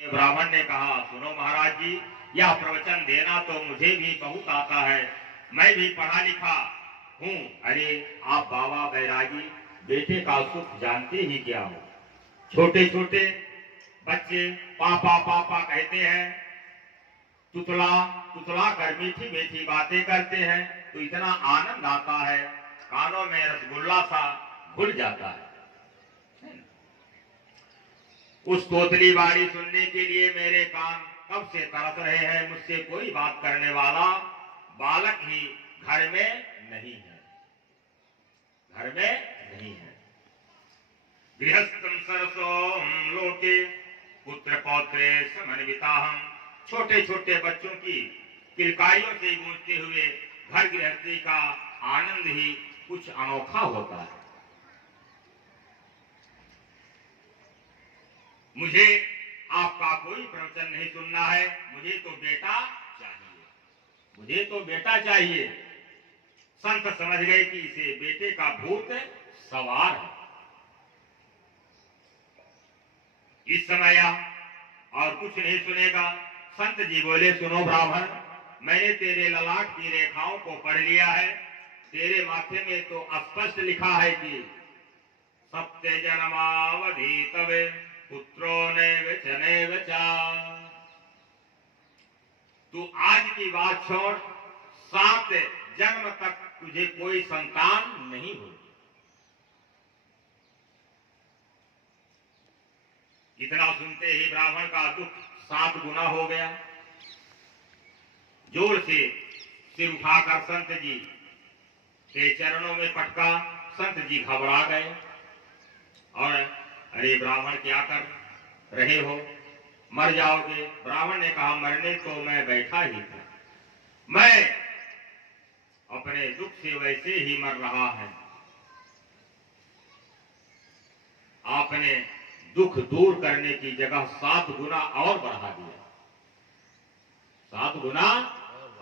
ब्राह्मण ने कहा, सुनो महाराज जी, यह प्रवचन देना तो मुझे भी बहुत आता है, मैं भी पढ़ा लिखा हूँ। अरे आप बाबा बैरागी बेटे का सुख जानते ही क्या हो। छोटे छोटे बच्चे पापा पापा कहते हैं, तुतला तुतला कर मीठी मीठी बातें करते हैं, तो इतना आनंद आता है, कानों में रसगुल्ला सा घुल जाता है। उस तोतली बाड़ी सुनने के लिए मेरे कान कब से तरस रहे हैं। मुझसे कोई बात करने वाला बालक ही घर में नहीं है, घर में नहीं है। गृहस्थम सरसों लोके पुत्र पौत्रे समन्विताहम। छोटे छोटे बच्चों की किलकारियों से गूंजते हुए घर गृहस्थी का आनंद ही कुछ अनोखा होता है। मुझे आपका कोई प्रवचन नहीं सुनना है, मुझे तो बेटा चाहिए, मुझे तो बेटा चाहिए। संत समझ गए कि इसे बेटे का भूत सवार है। इस समय और कुछ नहीं सुनेगा। संत जी बोले, सुनो ब्राह्मण, मैंने तेरे ललाट की रेखाओं को पढ़ लिया है। तेरे माथे में तो स्पष्ट लिखा है कि सप्ते जन्मावधि तवे पुत्रो नैव चा। तू आज की बात छोड़, 7 जन्म तक तुझे कोई संतान नहीं होगी। इतना सुनते ही ब्राह्मण का दुख 7 गुना हो गया। जोर से सिर उठाकर संत जी के चरणों में पटका। संत जी घबरा गए और अरे ब्राह्मण क्या कर रहे हो, मर जाओगे। ब्राह्मण ने कहा, मरने तो मैं बैठा ही था, मैं अपने दुख से वैसे ही मर रहा है। आपने दुख दूर करने की जगह 7 गुना और बढ़ा दिया, 7 गुना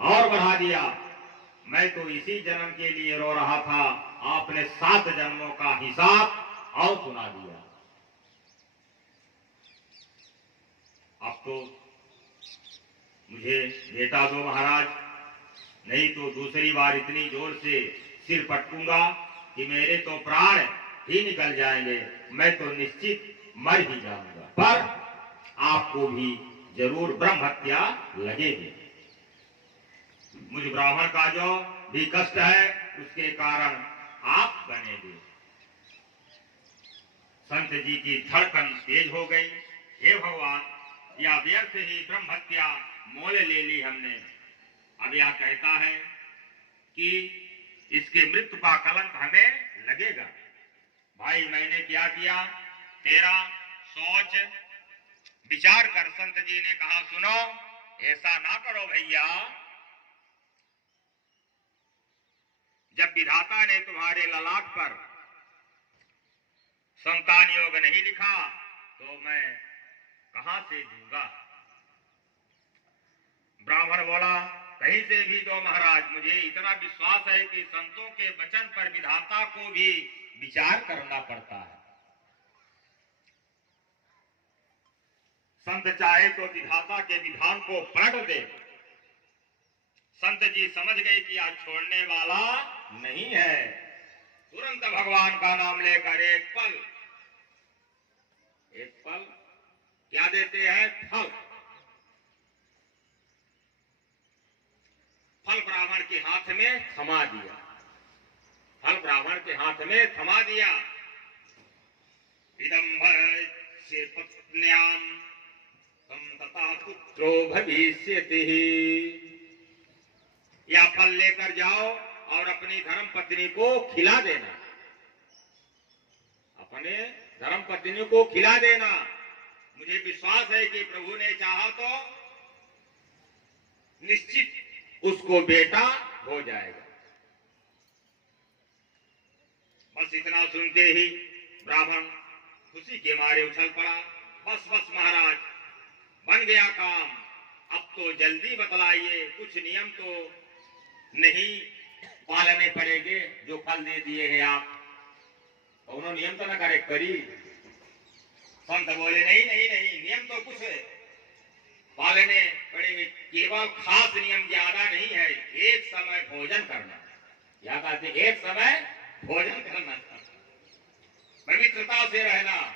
और बढ़ा दिया। मैं तो इसी जन्म के लिए रो रहा था, आपने 7 जन्मों का हिसाब और सुना दिया। अब तो मुझे बेटा दो महाराज, नहीं तो दूसरी बार इतनी जोर से सिर पटकूंगा कि मेरे तो प्राण ही निकल जाएंगे, मैं तो निश्चित मर ही जाऊंगा। पर आपको भी जरूर ब्रह्म हत्या लगेगी। मुझ ब्राह्मण का जो भी कष्ट है उसके कारण आप बनेंगे। संत जी की धड़कन तेज हो गई। हे भगवान, या व्यर्थ ही ब्रह्म हत्या मोल ले ली हमने। अब यह कहता है कि इसके मृत्यु का कलंक हमें लगेगा। भाई मैंने क्या किया, तेरा सोच विचार कर। संत जी ने कहा, सुनो, ऐसा ना करो भैया। जब विधाता ने तुम्हारे ललाट पर संतान योग नहीं लिखा तो मैं कहां से दूंगा। ब्राह्मण बोला, कहीं से भी दो महाराज, मुझे इतना विश्वास है कि संतों के वचन पर विधाता को भी विचार करना पड़ता है। संत चाहे तो विधाता के विधान को पलट दे। संत जी समझ गए कि आज छोड़ने वाला नहीं है। तुरंत भगवान का नाम लेकर एक पल क्या देते हैं, फल। फल ब्राह्मण के हाथ में थमा दिया, फल ब्राह्मण के हाथ में थमा दिया। इदं से पत्न्याम तथा पुत्रो भविष्यति। या फल लेकर जाओ और अपनी धर्म पत्नी को खिला देना, अपने धर्म पत्नी को खिला देना। मुझे विश्वास है कि प्रभु ने चाहा तो निश्चित उसको बेटा हो जाएगा। बस इतना सुनते ही ब्राह्मण खुशी के मारे उछल पड़ा। बस बस महाराज, बन गया काम। अब तो जल्दी बतलाइए, कुछ नियम तो नहीं पालने पड़ेंगे जो फल दे दिए हैं आप, उन्होंने नियम तो ना करे करी। संत बोले, नहीं नहीं नहीं, नियम तो कुछ केवल खास नियम ज्यादा नहीं है, एक समय भोजन करना। क्या कहते? एक समय भोजन करना, पवित्रता से रहना,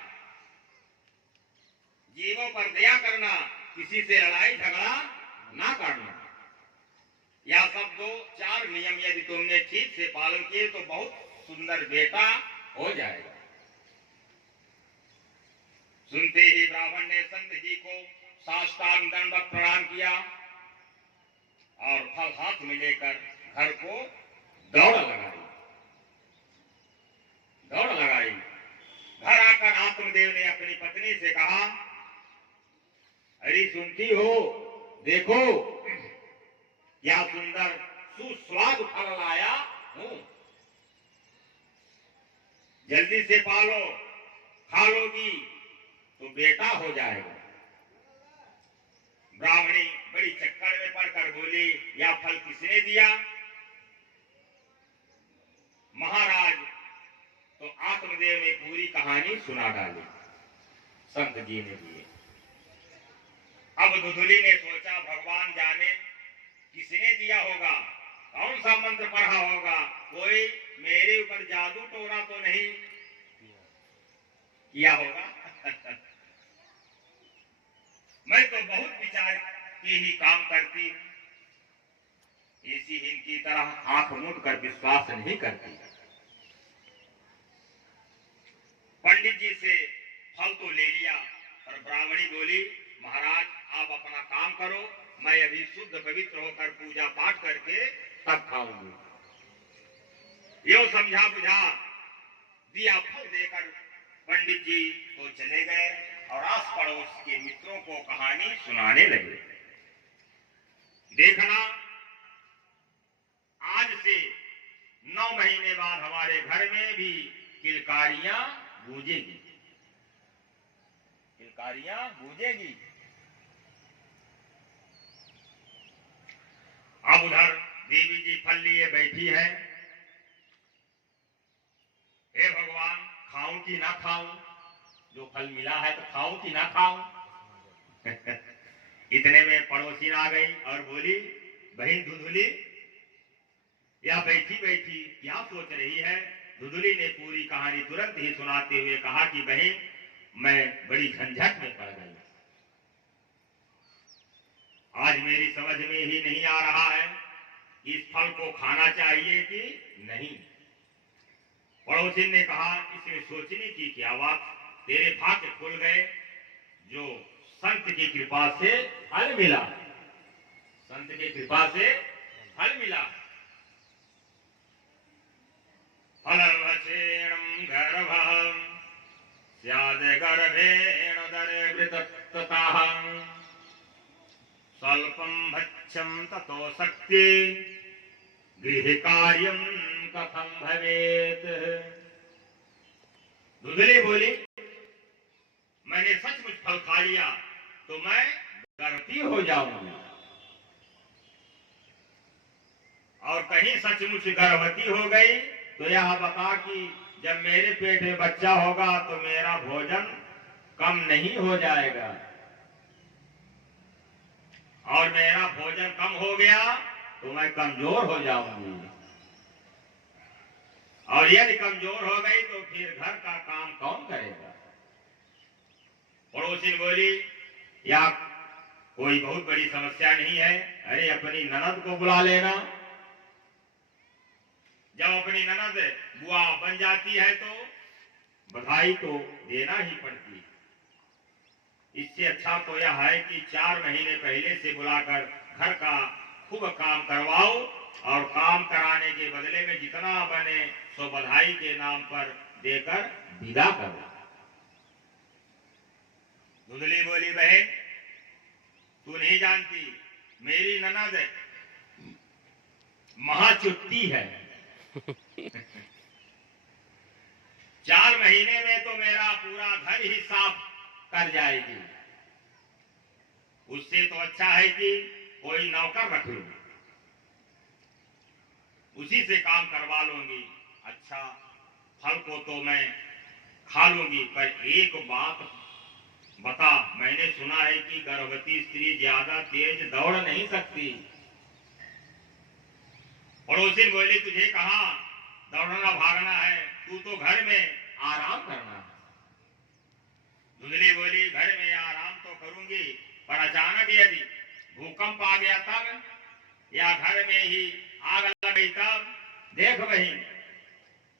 जीवों पर दया करना, किसी से लड़ाई झगड़ा ना करना। यह सब 2-4 नियम यदि तुमने ठीक से पालन किए तो बहुत सुंदर बेटा हो जाएगा। सुनते ही ब्राह्मण ने संत जी को साष्टांग दंडवत प्रणाम किया और फल हाथ में लेकर घर को दौड़ लगाई। घर आकर आत्मदेव ने अपनी पत्नी से कहा, अरे सुनती हो, देखो क्या सुंदर सुस्वादु फल लाया हूं, जल्दी से पालो, खा लोगी तो बेटा हो जाएगा। ब्राह्मणी बड़ी चक्कर में पड़कर बोली, यह फल किसने दिया? महाराज तो आत्मदेव ने पूरी कहानी सुना डाली, संत जी ने दिए। अब दुधुली ने सोचा, भगवान जाने किसने दिया होगा, कौन सा मंत्र पढ़ा होगा, कोई मेरे ऊपर जादू टोना तो नहीं किया होगा। मैं तो बहुत विचार की ही काम करती, इसी इनकी तरह आंख मूंद कर विश्वास नहीं करती। पंडित जी से फल तो ले लिया, पर ब्राह्मणी बोली, महाराज आप अपना काम करो, मैं अभी शुद्ध पवित्र होकर पूजा पाठ करके तब खाऊंगी। यो समझा बुझा दिया फल देकर पंडित जी तो चले गए और आस पड़ोस के मित्रों को कहानी सुनाने लगे। देखना, आज से 9 महीने बाद हमारे घर में भी किलकारियां गूंजेगी, किलकारियां गूंजेगी। अब उधर देवी जी फल लिए बैठी है, हे भगवान खाऊं कि ना खाऊं, जो फल मिला है तो खाऊं कि ना खाऊं। इतने में पड़ोसी आ गई और बोली, बहन दुधुली, या बैठी बैठी क्या सोच रही है? दुधुली ने पूरी कहानी तुरंत ही सुनाते हुए कहा कि बहन, मैं बड़ी झंझट में पड़ गई, आज मेरी समझ में ही नहीं आ रहा है इस फल को खाना चाहिए कि नहीं। पड़ोसी ने कहा, इसमें सोचने की क्या बात, तेरे भाग्य खुल गए, जो संत की कृपा से फल मिला, संत की कृपा से फल मिला। फलवचेणं गर्भं स्याद गर्भेण दरेवृततः स्वल्पं भक्ष्यं ततो शक्ति गृह कार्यं कथं भवेत्। दुधुली बोली, मैंने सचमुच फल खा लिया तो मैं गर्भवती हो जाऊंगी, और कहीं सचमुच गर्भवती हो गई तो यह बता कि जब मेरे पेट में बच्चा होगा तो मेरा भोजन कम नहीं हो जाएगा, और मेरा भोजन कम हो गया तो मैं कमजोर हो जाऊंगी, और यदि कमजोर हो गई तो फिर घर का काम कौन करेगा। पड़ोसी बोली, या कोई बहुत बड़ी समस्या नहीं है, अरे अपनी ननद को बुला लेना, जब अपनी ननद बुआ बन जाती है तो बधाई तो देना ही पड़ती। इससे अच्छा तो यह है कि 4 महीने पहले से बुलाकर घर का खूब काम करवाओ, और काम कराने के बदले में जितना बने सो बधाई के नाम पर देकर विदा करो। दुधली बोली, बहन तू नहीं जानती, मेरी ननद महाचुट्टी है। 4 महीने में तो मेरा पूरा घर ही साफ कर जाएगी, उससे तो अच्छा है कि कोई नौकर रख लूं, उसी से काम करवा लूंगी। अच्छा फल को तो मैं खा लूंगी, पर एक बात बता, मैंने सुना है कि गर्भवती स्त्री ज्यादा तेज दौड़ नहीं सकती। पड़ोसी बोली, तुझे कहाँ दौड़ना भागना है, तू तो घर में आराम करना है। धुंधली बोली, घर में आराम तो करूंगी, पर अचानक यदि भूकंप आ गया तब, या घर में ही आग लग गई तब, देख बहन,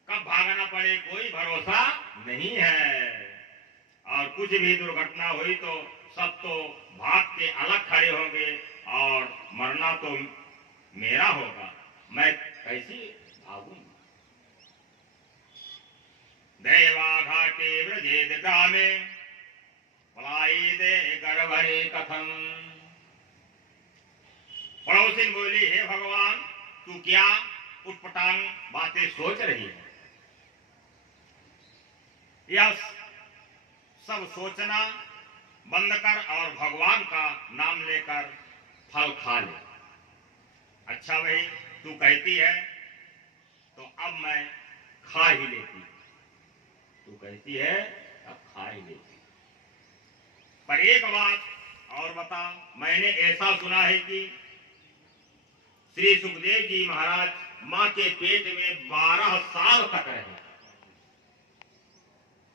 कब भागना पड़े कोई भरोसा नहीं है। और कुछ भी दुर्घटना हुई तो सब तो भाग के अलग खड़े होंगे और मरना तो मेरा होगा, मैं कैसी भागूंगा। देवा घाटे ब्रजेद ग्रामे पलायिते गर्भरे कथम। पड़ोसी बोली, हे भगवान, तू क्या उटपटांग बातें सोच रही है? यह सब सोचना बंद कर और भगवान का नाम लेकर फल खा ले। अच्छा भाई, तू कहती है तो अब मैं खा ही लेती। तू कहती है अब खा ही लेती। पर एक बात और बता, मैंने ऐसा सुना है कि श्री सुखदेव जी महाराज मां के पेट में 12 साल तक रहे।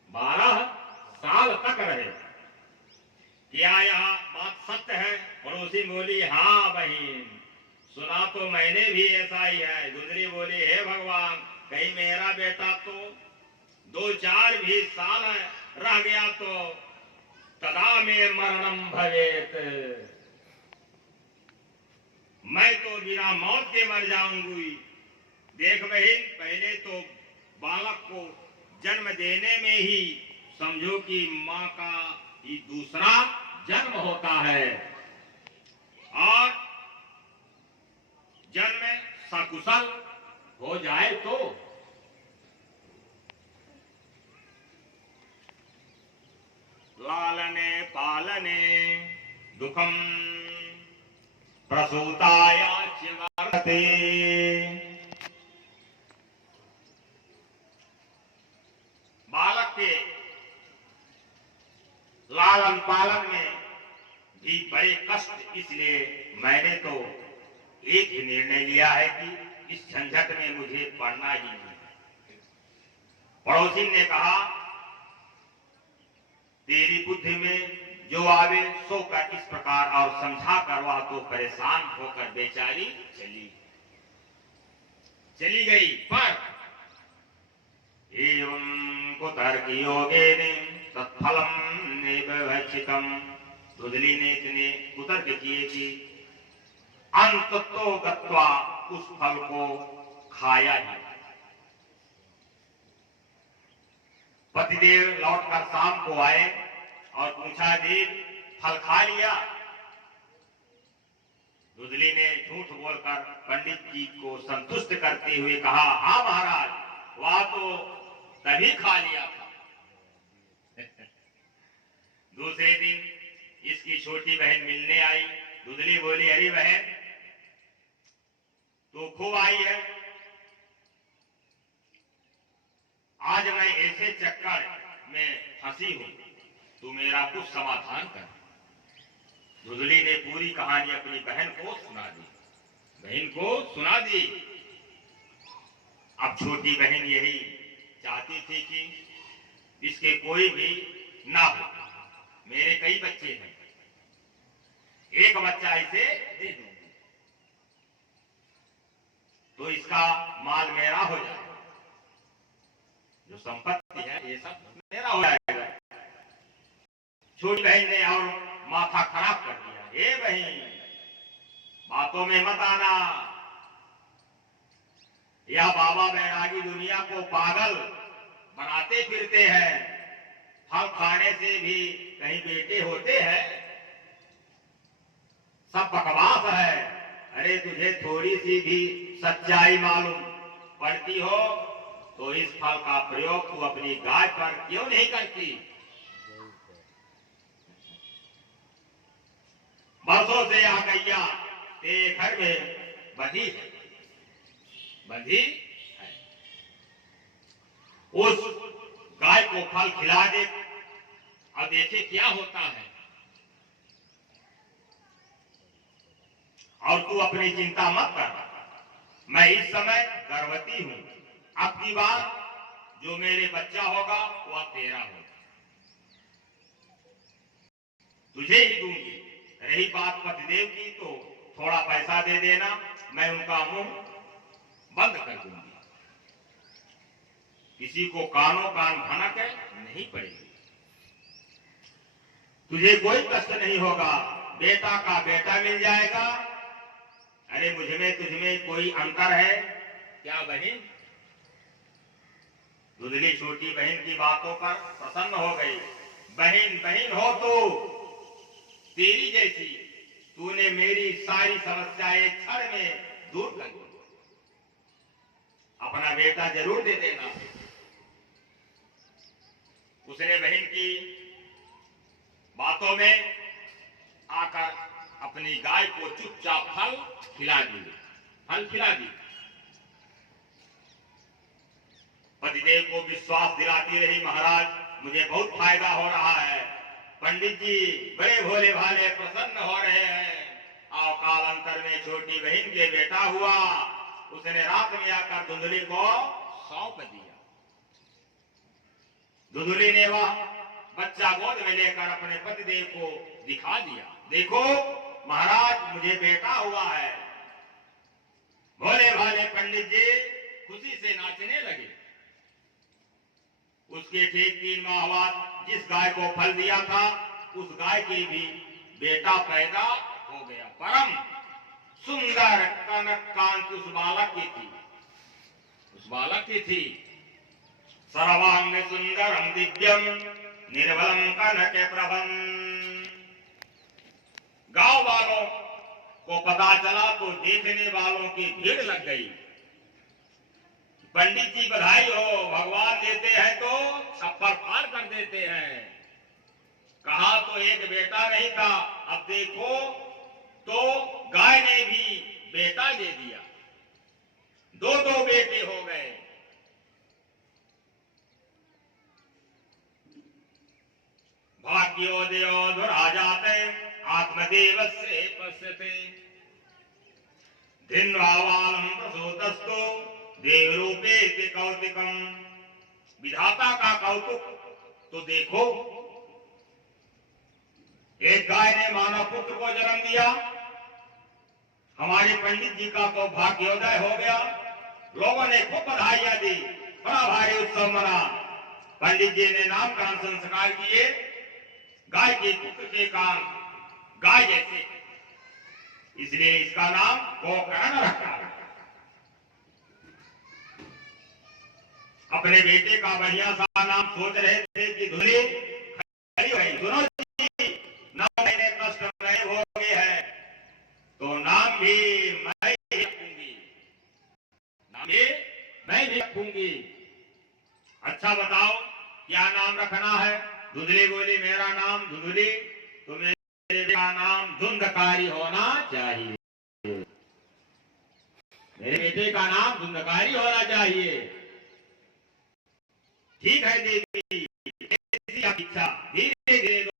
12 साल तक रहे। क्या यह बात सत्य है? पड़ोसी बोली, हाँ बहन, सुना तो मैंने भी ऐसा ही है। धुंधली बोली, हे भगवान, कहीं मेरा बेटा तो 2-4 भी साल रह गया तो तदा में मरणम भवेत, मैं तो बिना मौत के मर जाऊंगी। देख बहन, पहले तो बालक को जन्म देने में ही समझो कि मां का ही दूसरा जन्म होता है, और जन्म सकुशल हो जाए तो लालने पालने दुखम प्रसूताया चिवर्ते। बालक के लालन पालन में भी बड़े कष्ट, इसलिए मैंने तो एक ही निर्णय लिया है कि इस झंझट में मुझे पड़ना ही नहीं। पड़ोसी ने कहा, तेरी बुद्धि में जो आवे सो कर इस प्रकार और समझा कर, वह तो परेशान होकर बेचारी चली गई। पर एवं कुतर्क योगेन तत्फलम निभक्षितम। धुंधली ने इतने कुतर्क किए कि अंत तो गत्वा उस फल को खाया ही। पतिदेव लौटकर शाम को आए और पूछा, देव फल खा लिया? धुंधली ने झूठ बोलकर पंडित जी को संतुष्ट करते हुए कहा, हाँ महाराज, वह तो तभी खा लिया था। दूसरे दिन इसकी छोटी बहन मिलने आई। धुंधली बोली, अरे बहन, तू खूब आई है, आज मैं ऐसे चक्कर में फंसी हूं, तू मेरा कुछ समाधान कर। धुंधली ने पूरी कहानी अपनी बहन को सुना दी। अब छोटी बहन यही चाहती थी कि इसके कोई भी ना हो। मेरे कई बच्चे हैं, एक बच्चा इसे दे दूंगी तो इसका माल मेरा हो जाएगा, जो संपत्ति है ये सब मेरा हो जाएगा। छोटी बहन ने और माथा खराब कर दिया। हे बहन, बातों में मत आना, यह बाबा बैरागी दुनिया को पागल बनाते फिरते हैं। फल खाने से भी कहीं बेटे होते हैं, सब बकवास है। अरे तुझे थोड़ी सी भी सच्चाई मालूम पड़ती हो तो इस फल का प्रयोग तू अपनी गाय पर क्यों नहीं करती? बरसों से यह गैया तेरे घर में बंधी है। उस गाय को फल खिला दे अब देखे क्या होता है। और तू अपनी चिंता मत कर, मैं इस समय गर्भवती हूं। अब की बार जो मेरे बच्चा होगा वह तेरा होगा, तुझे ही दूंगी। रही बात पतिदेव की तो थोड़ा पैसा दे देना, मैं उनका मुंह बंद कर दूंगी। किसी को कानों कान भनक नहीं पड़ेगी, तुझे कोई कष्ट नहीं होगा, बेटा का बेटा मिल जाएगा। अरे मुझ में तुझ में कोई अंतर है क्या बहन? दुधली छोटी बहन की बातों पर प्रसन्न हो गई। बहन बहन हो तो तेरी जैसी, तूने मेरी सारी समस्याएं क्षण में दूर कर दी। अपना बेटा जरूर दे देना। उसने बहन की बातों में आकर अपनी गाय को चुपचाप फल खिला दी। पतिदेव को विश्वास दिलाती रही, महाराज मुझे बहुत फायदा हो रहा है, पंडित जी बड़े भोले भाले प्रसन्न हो रहे हैं। और कालांतर में छोटी बहन के बेटा हुआ। उसने रात में आकर धुंधली को सौंप दिया। धुंधली ने वह बच्चा गोद में लेकर अपने पतिदेव को दिखा दिया, देखो महाराज मुझे बेटा हुआ है। भोले भाले पंडित जी खुशी से नाचने लगे। उसके ठीक 3 माह बाद जिस गाय को फल दिया था उस गाय के भी बेटा पैदा हो गया। परम सुंदर कनक कांति उस बालक की थी। सर्वांग सुंदरम दिव्यम निर्मलम कनक प्रभम। गांव वालों को पता चला तो देखने वालों की भीड़ लग गई। पंडित जी बधाई हो, भगवान देते हैं तो छप्पर फाड़ कर देते हैं। कहा तो एक बेटा नहीं था, अब देखो तो गाय ने भी बेटा दे दिया, 2 बेटे हो गए। भाग्योदयो धुराजाते आत्मदेवस्य पश्यते धिन्वावालम प्रसूतस्तु देव रूपे कौतिकम। विधाता का कौतुक तो देखो, एक गाय ने मानव पुत्र को जन्म दिया। हमारे पंडित जी का तो भाग्योदय हो गया। लोगों ने खूब बधाइयां दी, बड़ा भारी उत्सव मना। पंडित जी ने नामकरण संस्कार किए। गाय के पुत्र के काम गाय जैसे, इसलिए इसका नाम गोकर्ण रखा। अपने बेटे का बढ़िया सा नाम सोच रहे थे कि धुली खड़ी हो गई। सुनो जी, 9 महीने कष्ट में हो गए हैं तो नाम भी मैं ही रखूंगी, नाम भी मैं भी रखूंगी। अच्छा बताओ क्या नाम रखना है? धुंधली बोली मेरा नाम धुंधली, तो मेरे का नाम धुंधकारी होना चाहिए। मेरे बेटे का नाम धुंधकारी होना चाहिए। ठीक है देवी, इच्छा धीरे धीरे